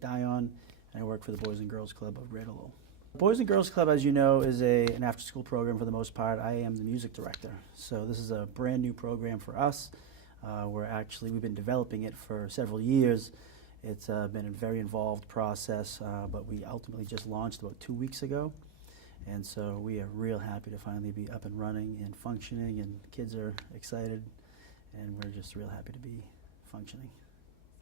Dion, and I work for the Boys and Girls Club of Greater Lowell. Boys and Girls Club, as you know, is an after-school program for the most part. I am the music director, so this is a brand new program for us. We've been developing it for several years. It's been a very involved process, but we ultimately just launched about 2 weeks ago. And so we are real happy to finally be up and running and functioning, and kids are excited, and we're just real happy to be functioning.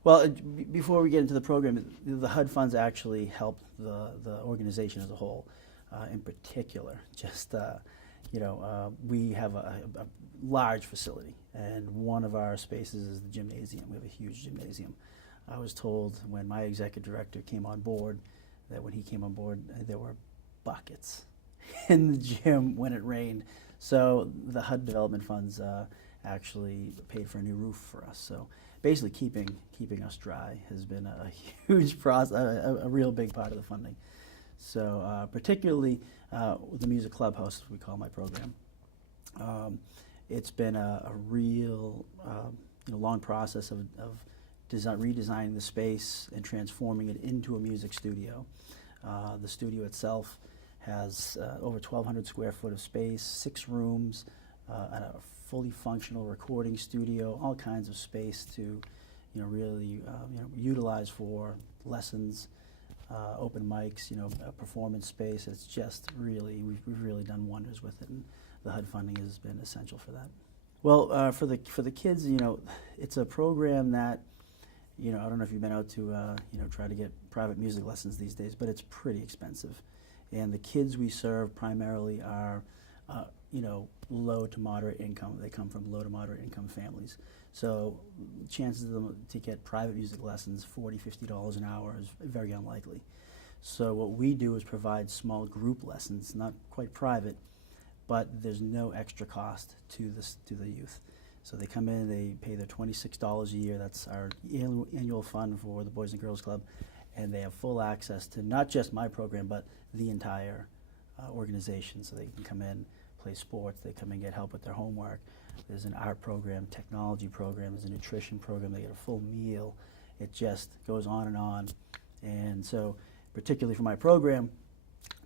Well, before we get into the program, the HUD funds actually help the organization as a whole. In particular, we have a large facility, and one of our spaces is the gymnasium. We have a huge gymnasium. I was told when my executive director came on board that when he came on board, there were buckets in the gym when it rained. So the HUD development funds actually paid for a new roof for us. So basically keeping us dry has been a huge process, a real big part of the funding. So particularly with the music clubhouse, as we call my program, it's been a real long process of redesigning the space and transforming it into a music studio. The studio itself has over 1,200 square foot of space, 6 rooms, and a fully functional recording studio, all kinds of space to really utilize for lessons, open mics, a performance space. It's just really, we've really done wonders with it, and the HUD funding has been essential for that. Well, for the kids, it's a program that, I don't know if you've been out to try to get private music lessons these days, but it's pretty expensive. And the kids we serve primarily are low to moderate income. They come from low to moderate income families. So chances of them to get private music lessons, $40, $50 an hour, is very unlikely. So what we do is provide small group lessons, not quite private, but there's no extra cost to the youth. So they come in, they pay their $26 a year. That's our annual fund for the Boys and Girls Club, and they have full access to not just my program, but the entire organization. So they can come in, play sports, they come and get help with their homework. There's an art program, technology program, there's a nutrition program, they get a full meal. It just goes on. And so particularly for my program,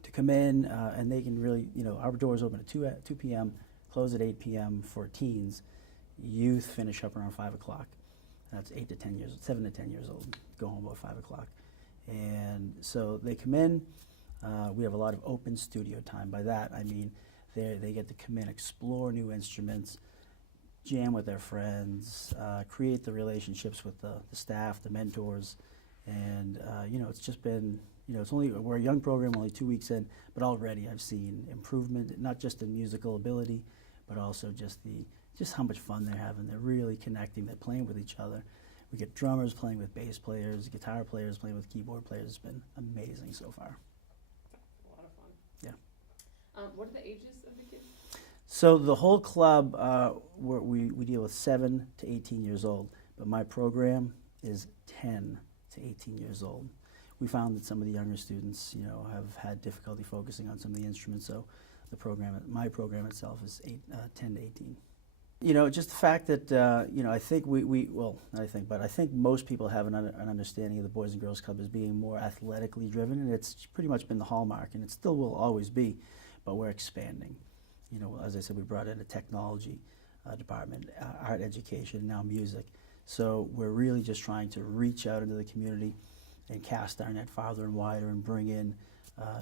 to come in and they can really, our doors open at 2 p.m., close at 8 p.m. for teens. Youth finish up around 5 o'clock. That's 7 to 10 years old, go home about 5 o'clock. And so they come in, we have a lot of open studio time. By that I mean they get to come in, explore new instruments, jam with their friends, create the relationships with the staff, the mentors, and it's just been, we're a young program, only 2 weeks in, but already I've seen improvement, not just in musical ability, but also just how much fun they're having. They're really connecting, they're playing with each other. We get drummers playing with bass players, guitar players playing with keyboard players. It's been amazing so far. A lot of fun. Yeah. What are the ages of the kids? So the whole club, we deal with 7 to 18 years old, but my program is 10 to 18 years old. We found that some of the younger students, have had difficulty focusing on some of the instruments, so my program itself is 10 to 18. Just the fact that, I think I think most people have an understanding of the Boys and Girls Club as being more athletically driven, and it's pretty much been the hallmark, and it still will always be, but we're expanding. As I said, we brought in a technology department, art education, now music. So we're really just trying to reach out into the community and cast our net farther and wider and bring in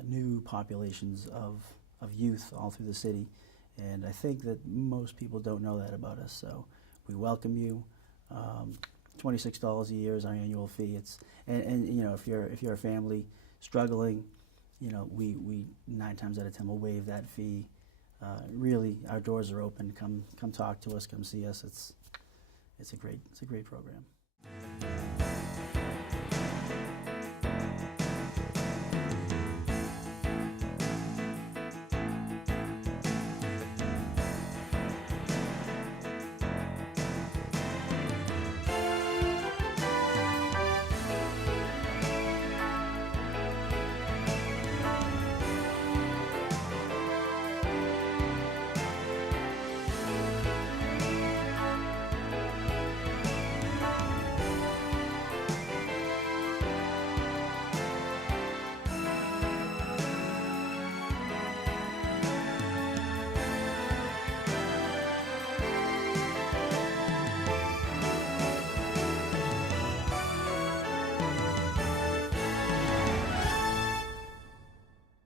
new populations of youth all through the city. And I think that most people don't know that about us, so we welcome you. $26 a year is our annual fee. And if you're a family struggling, we 9 times out of 10 will waive that fee. Really, our doors are open. Come talk to us. Come see us. It's a great program.